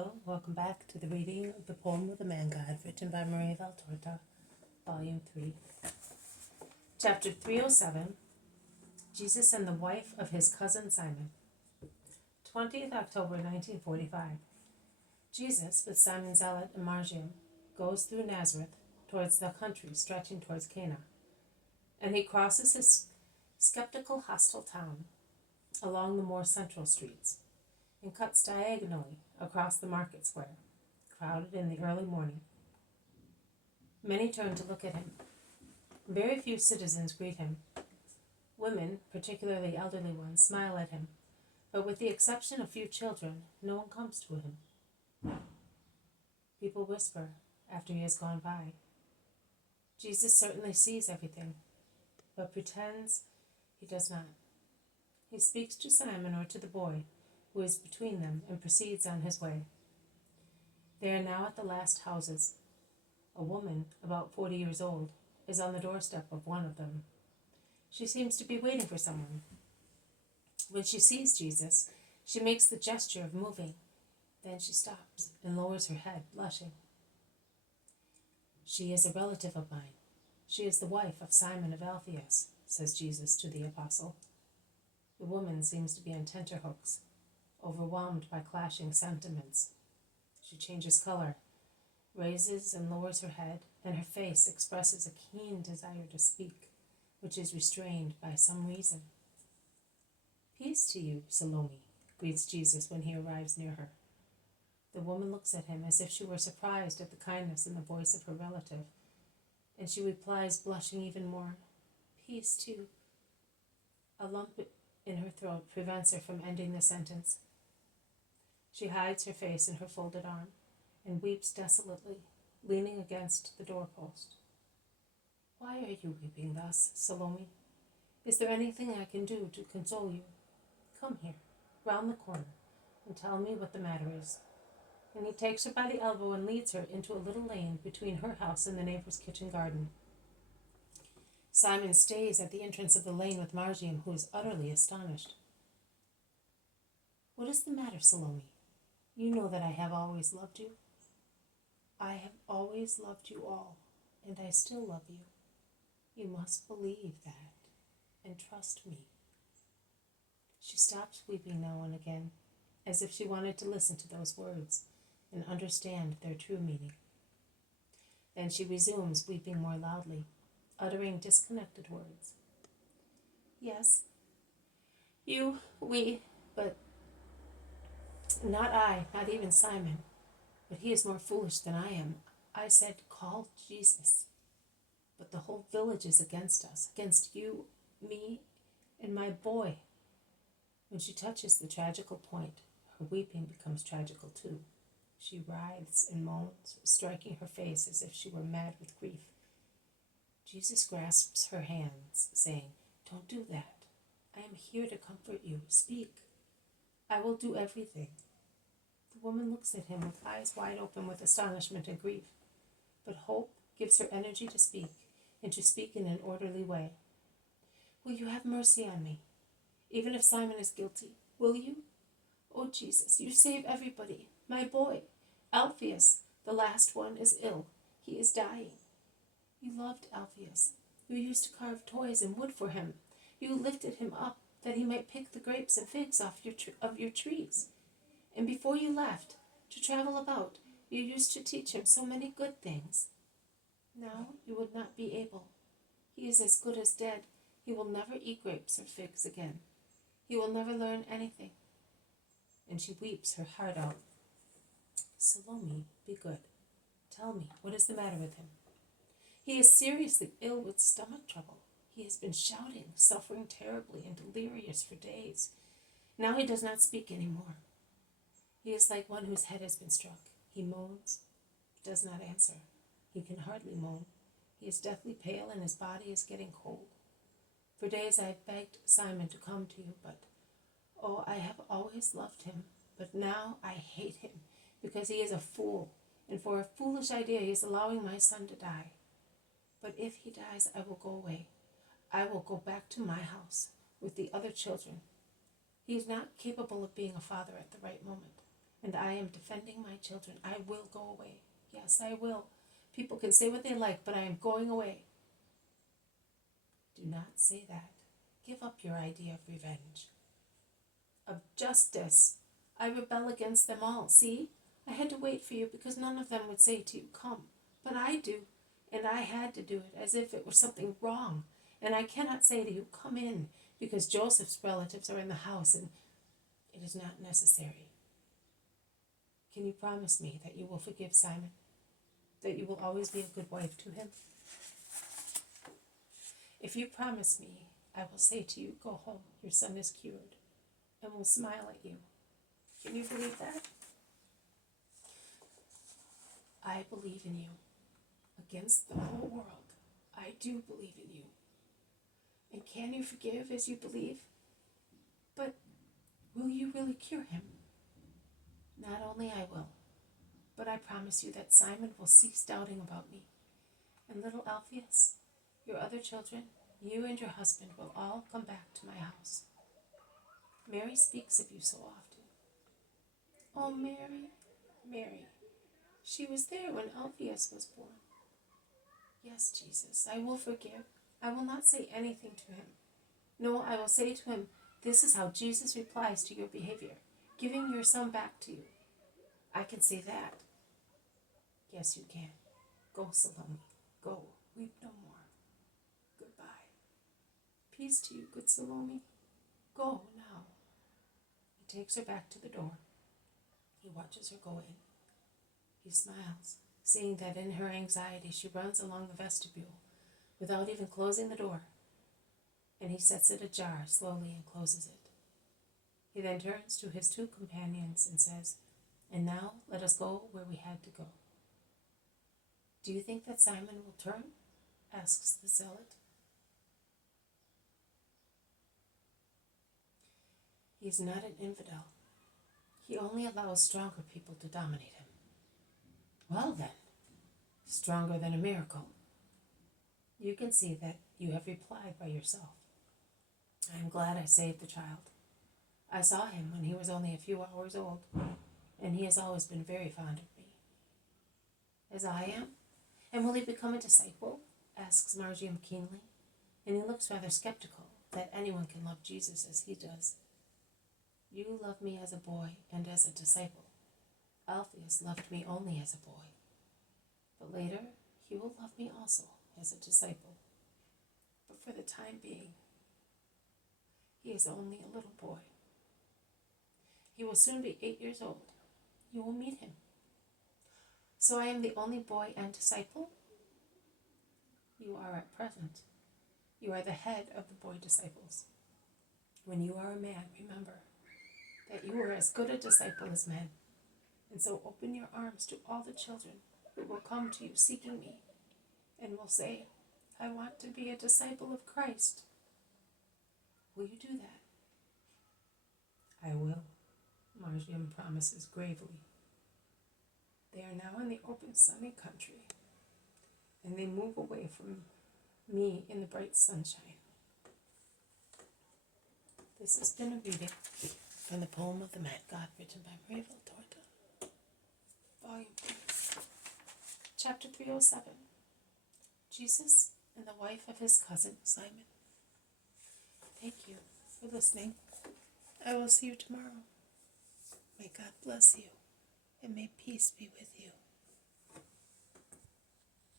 Hello, welcome back to the reading of the poem of the Man God, written by Maria Valtorta, Volume 3. Chapter 307, Jesus and the Wife of His Cousin Simon. 20th October 1945. Jesus, with Simon Zealot and Margium, goes through Nazareth towards the country stretching towards Cana, and he crosses his skeptical, hostile town along the more central streets, and cuts diagonally across the market square, crowded in the early morning. Many turn to look at him. Very few citizens greet him. Women, particularly elderly ones, smile at him, but with the exception of few children, no one comes to him. People whisper after he has gone by. Jesus certainly sees everything, but pretends he does not. He speaks to Simon or to the boy, who is between them, and proceeds on his way. They are now at the last houses. A woman, about 40 years old, is on the doorstep of one of them. She seems to be waiting for someone. When she sees Jesus, she makes the gesture of moving. Then she stops and lowers her head, blushing. "She is a relative of mine. She is the wife of Simon of Alphaeus," says Jesus to the apostle. The woman seems to be on tenterhooks, overwhelmed by clashing sentiments. She changes color, raises and lowers her head, and her face expresses a keen desire to speak, which is restrained by some reason. "Peace to you, Salome," greets Jesus when he arrives near her. The woman looks at him as if she were surprised at the kindness in the voice of her relative, and she replies, blushing even more, "Peace to you." A lump in her throat prevents her from ending the sentence. She hides her face in her folded arm and weeps desolately, leaning against the doorpost. "Why are you weeping thus, Salome? Is there anything I can do to console you? Come here, round the corner, and tell me what the matter is." And he takes her by the elbow and leads her into a little lane between her house and the neighbor's kitchen garden. Simon stays at the entrance of the lane with Margium, who is utterly astonished. "What is the matter, Salome? You know that I have always loved you." "I have always loved you all, and I still love you. You must believe that, and trust me." She stops weeping now and again, as if she wanted to listen to those words and understand their true meaning. Then she resumes weeping more loudly, uttering disconnected words. "Yes, you, we, but not I, not even Simon. But he is more foolish than I am. I said, 'Call Jesus.' But the whole village is against us, against you, me, and my boy." When she touches the tragical point, her weeping becomes tragical too. She writhes and moans, striking her face as if she were mad with grief. Jesus grasps her hands, saying, "Don't do that. I am here to comfort you. Speak. I will do everything." The woman looks at him with eyes wide open with astonishment and grief, but hope gives her energy to speak, and to speak in an orderly way. "Will you have mercy on me, even if Simon is guilty? Will you? Oh, Jesus, you save everybody. My boy, Alphaeus, the last one, is ill. He is dying. You loved Alphaeus. You used to carve toys and wood for him. You lifted him up that he might pick the grapes and figs off your trees. And before you left, to travel about, you used to teach him so many good things. Now you would not be able. He is as good as dead. He will never eat grapes or figs again. He will never learn anything." And she weeps her heart out. "Salome, be good. Tell me, what is the matter with him?" "He is seriously ill with stomach trouble. He has been shouting, suffering terribly, and delirious for days. Now he does not speak any more. He is like one whose head has been struck. He moans, but does not answer. He can hardly moan. He is deathly pale, and his body is getting cold. For days I have begged Simon to come to you, but, oh, I have always loved him. But now I hate him, because he is a fool, and for a foolish idea he is allowing my son to die. But if he dies, I will go away. I will go back to my house with the other children. He is not capable of being a father at the right moment. and I am defending my children. I will go away. Yes, I will. People can say what they like, but I am going away. Do not say that. Give up your idea of revenge, of justice. I rebel against them all. See? I had to wait for you because none of them would say to you, come. But I do, and I had to do it as if it were something wrong. And I cannot say to you, come in, because Joseph's relatives are in the house, and it is not necessary. Can you promise me that you will forgive Simon? That you will always be a good wife to him? If you promise me, I will say to you, go home, your son is cured, and will smile at you. Can you believe that? I believe in you. Against the whole world, I do believe in you. And can you forgive as you believe? But will you really cure him? Not only I will, but I promise you that Simon will cease doubting about me. And little Alphaeus, your other children, you and your husband will all come back to my house. Mary speaks of you so often. Oh, Mary, Mary, she was there when Alphaeus was born. Yes, Jesus, I will forgive. I will not say anything to him. No, I will say to him, this is how Jesus replies to your behavior, giving your son back to you. I can say that. Yes, you can. Go, Salome. Go. Weep no more. Goodbye. Peace to you, good Salome. Go now. He takes her back to the door. He watches her go in. He smiles, seeing that in her anxiety she runs along the vestibule without even closing the door, and he sets it ajar slowly and closes it. He then turns to his two companions and says, and now let us go where we had to go. Do you think that Simon will turn? Asks the zealot. He is not an infidel. He only allows stronger people to dominate him. Well then, stronger than a miracle. You can see that you have replied by yourself. I am glad I saved the child. I saw him when he was only a few hours old, and he has always been very fond of me. As I am? And will he become a disciple? Asks Margiam keenly, and he looks rather skeptical that anyone can love Jesus as he does. You love me as a boy and as a disciple. Alphaeus loved me only as a boy, but later he will love me also as a disciple. But for the time being, he is only a little boy. He will soon be 8 years old. You will meet him. So I am the only boy and disciple? You are at present. You are the head of the boy disciples. When you are a man, remember that you are as good a disciple as men. And so open your arms to all the children who will come to you seeking me and will say, I want to be a disciple of Christ. Will you do that? I will, Margiam promises gravely. They are now in the open sunny country, and they move away from me in the bright sunshine. This has been a reading from the poem of the Mad God, written by Maria Valtorta, Volume 3, Chapter 307, Jesus and the wife of his cousin Simon. Thank you for listening. I will see you tomorrow. May God bless you, and may peace be with you.